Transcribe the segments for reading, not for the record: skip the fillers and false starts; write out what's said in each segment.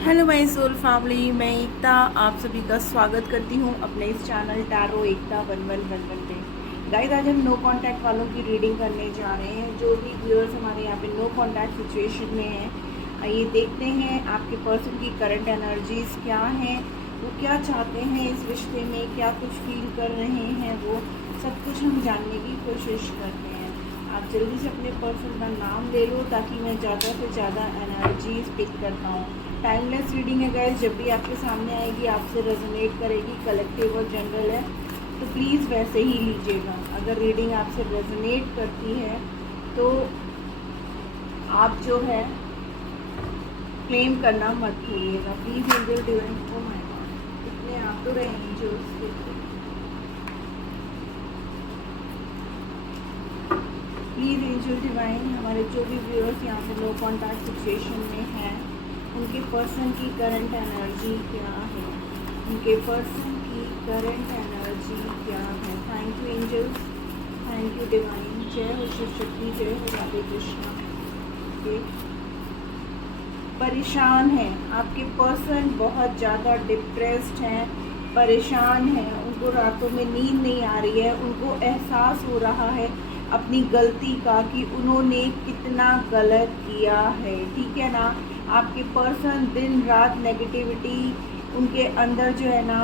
Hello my soul family, मैं एकता आप सभी का स्वागत करती हूँ अपने इस चैनल टैरो एकता 1111 पे। गाइस, आज हम नो कांटेक्ट वालों की रीडिंग करने जा रहे हैं। जो भी व्यूअर्स हमारे यहाँ पे नो कांटेक्ट सिचुएशन में हैं, आइए देखते हैं आपके पर्सन की करंट एनर्जीज क्या हैं, वो क्या चाहते हैं इस रिश्ते में, क्या कुछ फील कर रहे हैं, वो सब कुछ हम जानने की कोशिश करते हैं। आप जल्दी से अपने पर्सन का नाम ले लो ताकि मैं ज़्यादा से ज़्यादा एनर्जीज पिक कर पाऊँ। टाइमलेस रीडिंग है गाइस, जब भी आपके सामने आएगी आपसे रेजोनेट करेगी, कलेक्टिव और जनरल है तो प्लीज़ वैसे ही लीजिएगा। अगर रीडिंग आपसे रेजोनेट करती है तो आप जो है क्लेम करना मत भूलिएगा please. Angel divine, oh my God, इतने आप तो रहेंगे जो प्लीज़ एंजल डिवाइन, हमारे जो भी व्यूअर्स यहाँ पे लो कॉन्टैक्ट सिचुएशन में हैं उनके पर्सन की करंट एनर्जी क्या है, उनके पर्सन की करंट एनर्जी क्या है। Thank you angels, thank you divine. जय हो शिव शक्ति, जय हो राधे कृष्णा। परेशान है आपके पर्सन, बहुत ज़्यादा डिप्रेस्ड हैं, परेशान हैं, उनको रातों में नींद नहीं आ रही है। उनको एहसास हो रहा है अपनी गलती का कि उन्होंने कितना गलत किया है, ठीक है ना। आपके पर्सन दिन रात नेगेटिविटी उनके अंदर जो है ना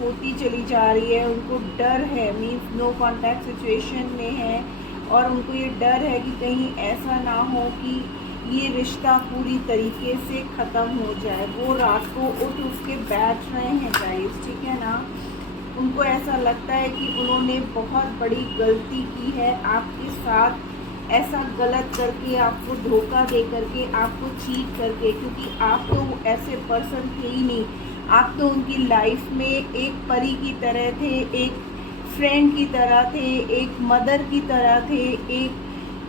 होती चली जा रही है। उनको डर है, मीन्स नो कांटेक्ट सिचुएशन में है और उनको ये डर है कि कहीं ऐसा ना हो कि ये रिश्ता पूरी तरीके से ख़त्म हो जाए। वो रात को उठ के बैठ रहे हैं गाइस, ठीक है ना। उनको ऐसा लगता है कि उन्होंने बहुत बड़ी गलती की है आपके साथ, ऐसा गलत करके, आपको धोखा दे करके, आपको चीट करके, क्योंकि आप तो ऐसे पर्सन थे ही नहीं। आप तो उनकी लाइफ में एक परी की तरह थे, एक फ्रेंड की तरह थे, एक मदर की तरह थे, एक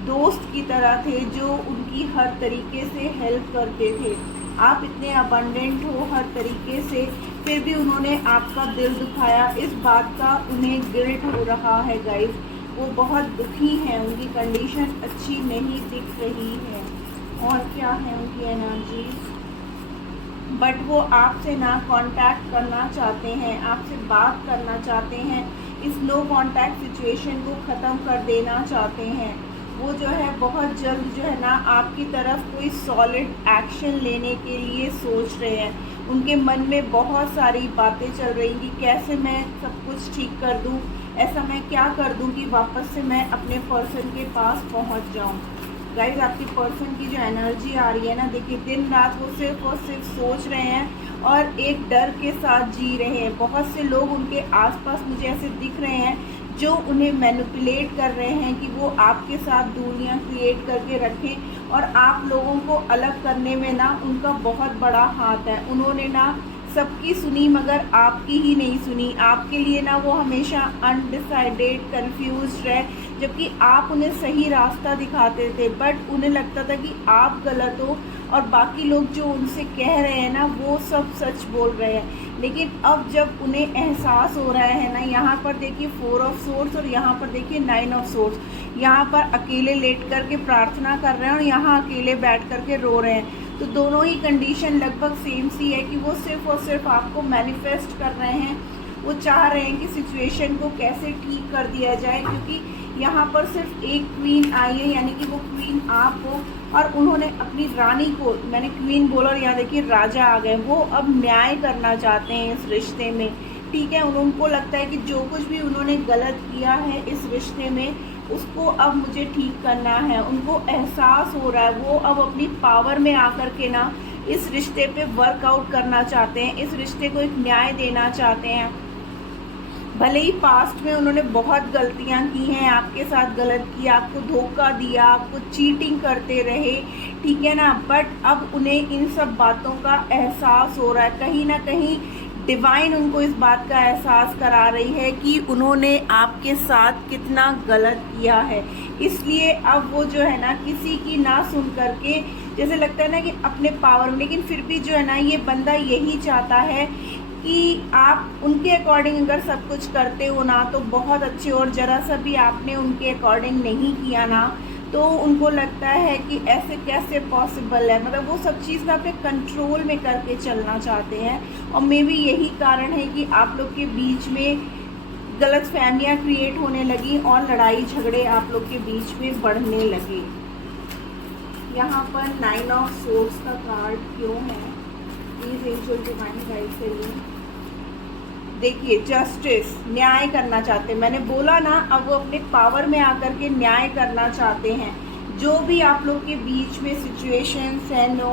दोस्त की तरह थे जो उनकी हर तरीके से हेल्प करते थे। आप इतने अबंडेंट हो हर तरीके से, फिर भी उन्होंने आपका दिल दुखाया। इस बात का उन्हें गिल्ट हो रहा है गाइस। वो बहुत दुखी हैं, उनकी कंडीशन अच्छी नहीं दिख रही है। और क्या है उनकी एनर्जी, बट वो आपसे ना कांटेक्ट करना चाहते हैं, आपसे बात करना चाहते हैं, इस नो कांटेक्ट सिचुएशन को ख़त्म कर देना चाहते हैं। वो जो है बहुत जल्द जो है ना आपकी तरफ कोई सॉलिड एक्शन लेने के लिए सोच रहे हैं। उनके मन में बहुत सारी बातें चल रही कि कैसे मैं सब कुछ ठीक कर दूं, ऐसा मैं क्या कर दूं कि वापस से मैं अपने पर्सन के पास पहुंच जाऊं। गाइस, आपकी पर्सन की जो एनर्जी आ रही है ना, देखिए दिन रात वो सिर्फ और सिर्फ सोच रहे हैं और एक डर के साथ जी रहे हैं। बहुत से लोग उनके आसपास मुझे ऐसे दिख रहे हैं जो उन्हें मैनिपुलेट कर रहे हैं कि वो आपके साथ दूरियां क्रिएट करके रखें और आप लोगों को अलग करने में ना उनका बहुत बड़ा हाथ है। उन्होंने ना सबकी सुनी मगर आपकी ही नहीं सुनी। आपके लिए ना वो हमेशा अनडिसाइडेड, कंफ्यूज्ड रहे, जबकि आप उन्हें सही रास्ता दिखाते थे, बट उन्हें लगता था कि आप गलत हो और बाकी लोग जो उनसे कह रहे हैं ना वो सब सच बोल रहे हैं। लेकिन अब जब उन्हें एहसास हो रहा है ना, यहाँ पर देखिए 4 ऑफ सोर्स और यहाँ पर देखिए 9 ऑफ सोर्स। यहाँ पर अकेले लेट करके प्रार्थना कर रहे हैं और यहाँ अकेले बैठ करके रो रहे हैं। तो दोनों ही कंडीशन लगभग सेम सी है कि वो सिर्फ और सिर्फ आपको मैनिफेस्ट कर रहे हैं। वो चाह रहे हैं कि सिचुएशन को कैसे ठीक कर दिया जाए, क्योंकि यहाँ पर सिर्फ एक क्वीन आई है, यानी कि वो क्वीन आप हो और उन्होंने अपनी रानी को, मैंने क्वीन बोला और यहाँ देखिए राजा आ गए। वो अब न्याय करना चाहते हैं इस रिश्ते में, ठीक है। उनको लगता है कि जो कुछ भी उन्होंने गलत किया है इस रिश्ते में उसको अब मुझे ठीक करना है। उनको एहसास हो रहा है, वो अब अपनी पावर में आकर के ना इस रिश्ते पे वर्कआउट करना चाहते हैं, इस रिश्ते को एक न्याय देना चाहते हैं। भले ही पास्ट में उन्होंने बहुत गलतियां की हैं, आपके साथ गलत किया, आपको धोखा दिया, आपको चीटिंग करते रहे, ठीक है ना, बट अब उन्हें इन सब बातों का एहसास हो रहा है। कहीं ना कहीं डिवाइन उनको इस बात का एहसास करा रही है कि उन्होंने आपके साथ कितना गलत किया है। इसलिए अब वो जो है ना किसी की ना सुन करके, जैसे लगता है ना कि अपने पावर में, लेकिन फिर भी जो है ना ये बंदा यही चाहता है कि आप उनके अकॉर्डिंग अगर सब कुछ करते हो ना तो बहुत अच्छे, और ज़रा सा भी आपने उनके अकॉर्डिंग नहीं किया ना तो उनको लगता है कि ऐसे कैसे पॉसिबल है, मतलब वो सब चीज़ ना अपने कंट्रोल में करके चलना चाहते हैं। और मे बी यही कारण है कि आप लोग के बीच में गलत फहमियाँ क्रिएट होने लगी और लड़ाई झगड़े आप लोग के बीच में बढ़ने लगे। यहाँ पर 9 ऑफ सोर्ड्स का कार्ड क्यों है, प्लीज एंजल डिवाइन गाइड करिए। देखिए जस्टिस, न्याय करना चाहते हैं, मैंने बोला ना, अब वो अपने पावर में आकर के न्याय करना चाहते हैं। जो भी आप लोग के बीच में सिचुएशंस है नो,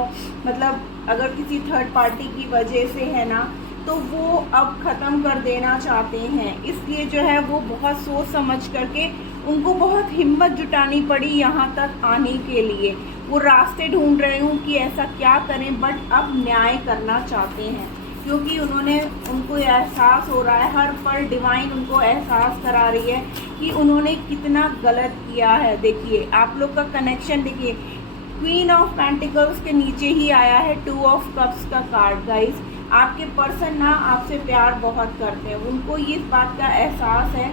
मतलब अगर किसी थर्ड पार्टी की वजह से है ना, तो वो अब ख़त्म कर देना चाहते हैं। इसलिए जो है वो बहुत सोच समझ करके उनको बहुत हिम्मत जुटानी पड़ी यहाँ तक आने के लिए। वो रास्ते ढूंढ रहे हूँ कि ऐसा क्या करें, बट अब न्याय करना चाहते हैं क्योंकि उनको एहसास हो रहा है, हर पल डिवाइन उनको एहसास करा रही है कि उन्होंने कितना गलत किया है। देखिए आप लोग का कनेक्शन, देखिए क्वीन ऑफ पेंटिकल्स के नीचे ही आया है 2 ऑफ कप्स का कार्ड। गाइस आपके पर्सन ना आपसे प्यार बहुत करते हैं, उनको ये बात का एहसास है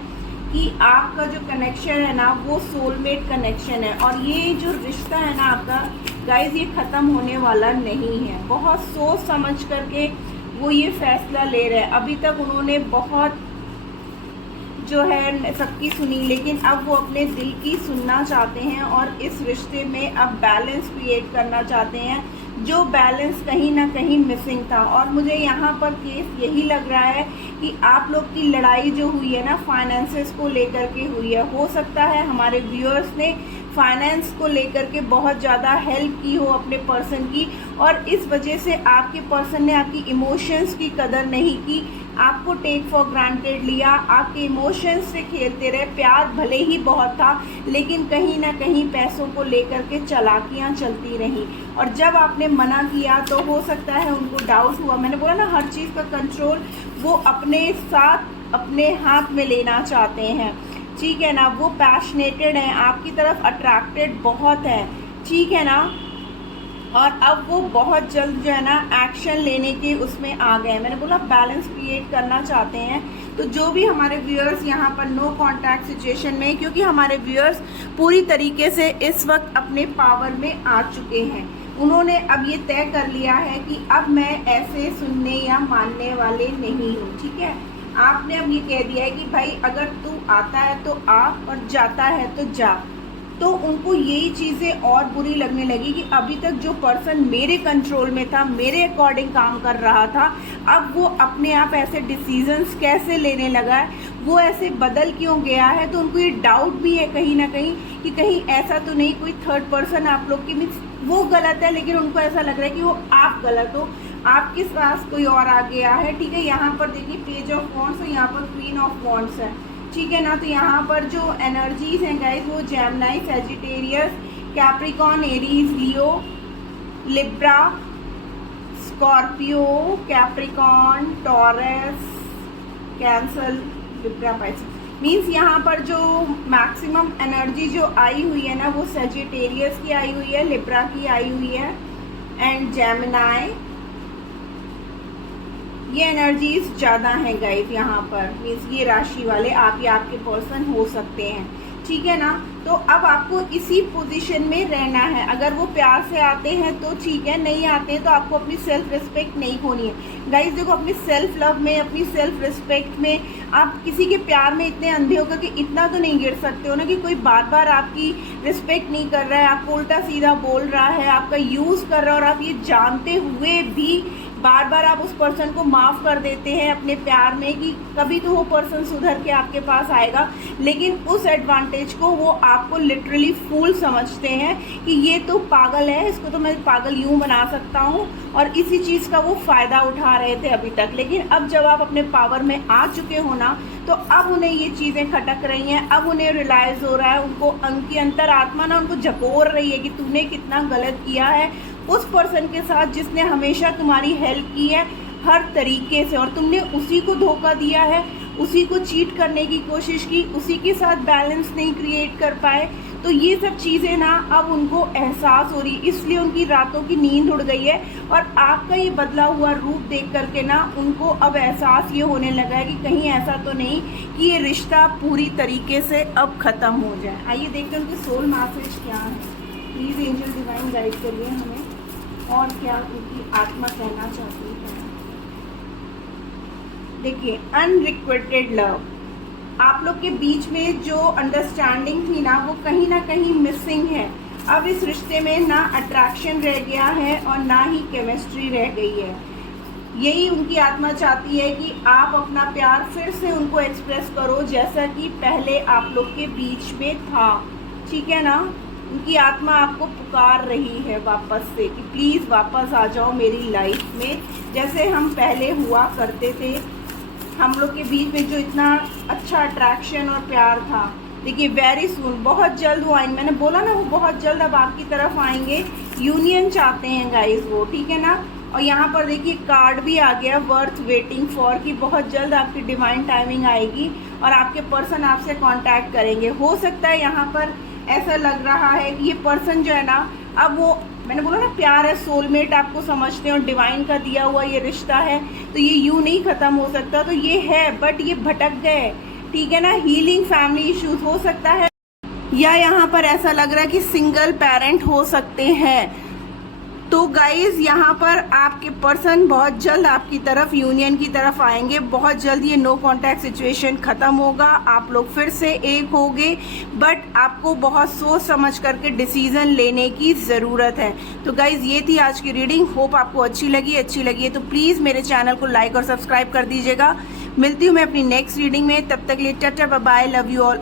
कि आपका जो कनेक्शन है ना वो सोलमेट कनेक्शन है। और ये जो रिश्ता है ना आपका गाइस, ये ख़त्म होने वाला नहीं है। बहुत सोच समझ करके वो ये फैसला ले रहे हैं। अभी तक उन्होंने बहुत जो है सबकी सुनी, लेकिन अब वो अपने दिल की सुनना चाहते हैं और इस रिश्ते में अब बैलेंस क्रिएट करना चाहते हैं, जो बैलेंस कहीं ना कहीं मिसिंग था। और मुझे यहाँ पर केस यही लग रहा है कि आप लोग की लड़ाई जो हुई है ना फाइनेंसेस को लेकर के हुई है। हो सकता है हमारे व्यूअर्स ने फाइनेंस को लेकर के बहुत ज़्यादा हेल्प की हो अपने पर्सन की, और इस वजह से आपके पर्सन ने आपकी इमोशंस की कदर नहीं की, आपको टेक फॉर ग्रांटेड लिया, आपके इमोशंस से खेलते रहे। प्यार भले ही बहुत था, लेकिन कहीं ना कहीं पैसों को लेकर के चालाकियाँ चलती रहीं। और जब आपने मना किया तो हो सकता है उनको डाउट हुआ। मैंने बोला ना, हर चीज़ का कंट्रोल वो अपने साथ अपने हाथ में लेना चाहते हैं, ठीक है ना। वो पैशनेटेड हैं, आपकी तरफ अट्रैक्टेड बहुत है, ठीक है ना। और अब वो बहुत जल्द जो है ना एक्शन लेने के उसमें आ गए। मैंने बोला बैलेंस क्रिएट करना चाहते हैं। तो जो भी हमारे व्यूअर्स यहाँ पर नो कांटेक्ट सिचुएशन में, क्योंकि हमारे व्यूअर्स पूरी तरीके से इस वक्त अपने पावर में आ चुके हैं, उन्होंने अब ये तय कर लिया है कि अब मैं ऐसे सुनने या मानने वाले नहीं हूँ, ठीक है। आपने अब ये कह दिया है कि भाई अगर तू आता है तो आ और जाता है तो जा। तो उनको यही चीज़ें और बुरी लगने लगी कि अभी तक जो पर्सन मेरे कंट्रोल में था, मेरे अकॉर्डिंग काम कर रहा था, अब वो अपने आप ऐसे डिसीजंस कैसे लेने लगा है, वो ऐसे बदल क्यों गया है। तो उनको ये डाउट भी है कहीं ना कहीं कि कहीं ऐसा तो नहीं कोई थर्ड पर्सन आप लोग की मीन्स वो गलत है, लेकिन उनको ऐसा लग रहा है कि वो आप गलत हो, आपके पास कोई और आ गया है, ठीक है। यहाँ पर देखिए पेज ऑफ वॉन्ड्स और यहाँ पर क्वीन ऑफ वॉन्ड्स है, ठीक है ना। तो यहाँ पर जो एनर्जीज हैं गाइस वो Gemini, Sagittarius, Capricorn, Aries, Leo, Libra, Scorpio, Capricorn, Taurus, Cancer, Libra, Pisces. Means यहाँ पर जो मैक्सिमम एनर्जी जो आई हुई है ना वो सैजिटेरियस की आई हुई है, लिब्रा की आई हुई है एंड जेमिनी। ये एनर्जीज ज़्यादा हैं गाइस यहाँ पर, मीन्स ये राशि वाले आप या आपके पर्सन हो सकते हैं, ठीक है ना। तो अब आपको इसी पोजीशन में रहना है। अगर वो प्यार से आते हैं तो ठीक है, नहीं आते हैं तो आपको अपनी सेल्फ रिस्पेक्ट नहीं खोनी है। गाइस देखो, अपनी सेल्फ लव में, अपनी सेल्फ रिस्पेक्ट में आप किसी के प्यार में इतने अंधे होकर कि इतना तो नहीं गिर सकते हो ना कि कोई बार बार आपकी रिस्पेक्ट नहीं कर रहा है, आपको उल्टा सीधा बोल रहा है, आपका यूज़ कर रहा है, और आप ये जानते हुए भी बार बार आप उस पर्सन को माफ़ कर देते हैं अपने प्यार में कि कभी तो वो पर्सन सुधर के आपके पास आएगा। लेकिन उस एडवांटेज को वो आपको लिटरली फूल समझते हैं कि ये तो पागल है, इसको तो मैं पागल यूँ बना सकता हूँ, और इसी चीज़ का वो फ़ायदा उठा रहे थे अभी तक। लेकिन अब जब आप अपने पावर में आ चुके हो ना, तो अब उन्हें ये चीज़ें खटक रही हैं, अब उन्हें रियलाइज़ हो रहा है, उनको उनकी अंतरात्मा ना उनको झकोर रही है कि तूने कितना गलत किया है उस पर्सन के साथ जिसने हमेशा तुम्हारी हेल्प की है हर तरीके से, और तुमने उसी को धोखा दिया है, उसी को चीट करने की कोशिश की, उसी के साथ बैलेंस नहीं क्रिएट कर पाए। तो ये सब चीज़ें ना अब उनको एहसास हो रही, इसलिए उनकी रातों की नींद उड़ गई है। और आपका ये बदला हुआ रूप देख करके ना उनको अब एहसास ये होने लगा है कि कहीं ऐसा तो नहीं कि ये रिश्ता पूरी तरीके से अब ख़त्म हो जाए। आइए देखते हैं उनकी सोल मैसेज क्या है। प्लीज़ एंजल डिवाइन गाइड करिए हमें, और क्या उनकी आत्मा कहना चाहती है। देखिए, अनरिक्वेटेड लव, आप लोग के बीच में जो अंडरस्टैंडिंग थी ना वो कहीं ना कहीं मिसिंग है। अब इस रिश्ते में ना अट्रैक्शन रह गया है और ना ही केमिस्ट्री रह गई है। यही उनकी आत्मा चाहती है कि आप अपना प्यार फिर से उनको एक्सप्रेस करो जैसा कि पहले आप लोग के बीच में था, ठीक है ना। उनकी आत्मा आपको पुकार रही है वापस से कि प्लीज़ वापस आ जाओ मेरी लाइफ में, जैसे हम पहले हुआ करते थे। हम लोग के बीच में जो इतना अच्छा अट्रैक्शन और प्यार था। देखिए, वेरी सून, बहुत जल्द वो आएंगे। मैंने बोला ना वो बहुत जल्द अब आपकी तरफ आएंगे। यूनियन चाहते हैं गाइस वो, ठीक है ना। और यहाँ पर देखिए कार्ड भी आ गया, वर्थ वेटिंग फॉर, कि बहुत जल्द आपकी डिवाइन टाइमिंग आएगी और आपके पर्सन आपसे कांटेक्ट करेंगे। हो सकता है यहाँ पर ऐसा लग रहा है कि ये पर्सन जो है ना, अब वो, मैंने बोला ना प्यार है, सोलमेट आपको समझते हैं और डिवाइन का दिया हुआ ये रिश्ता है, तो ये यूं नहीं ख़त्म हो सकता। तो ये है, बट ये भटक गए, ठीक है ना। हीलिंग फैमिली इश्यूज हो सकता है, या यहाँ पर ऐसा लग रहा है कि सिंगल पेरेंट हो सकते हैं। तो गाइज यहाँ पर आपके पर्सन बहुत जल्द आपकी तरफ, यूनियन की तरफ आएंगे। बहुत जल्द ये नो कांटेक्ट सिचुएशन ख़त्म होगा, आप लोग फिर से एक होगे। बट आपको बहुत सोच समझ करके डिसीजन लेने की ज़रूरत है। तो गाइज ये थी आज की रीडिंग। होप आपको अच्छी लगी है तो प्लीज़ मेरे चैनल को लाइक और सब्सक्राइब कर दीजिएगा। मिलती हूँ मैं अपनी नेक्स्ट रीडिंग में, तब तक लिए tata bye bye, love you all.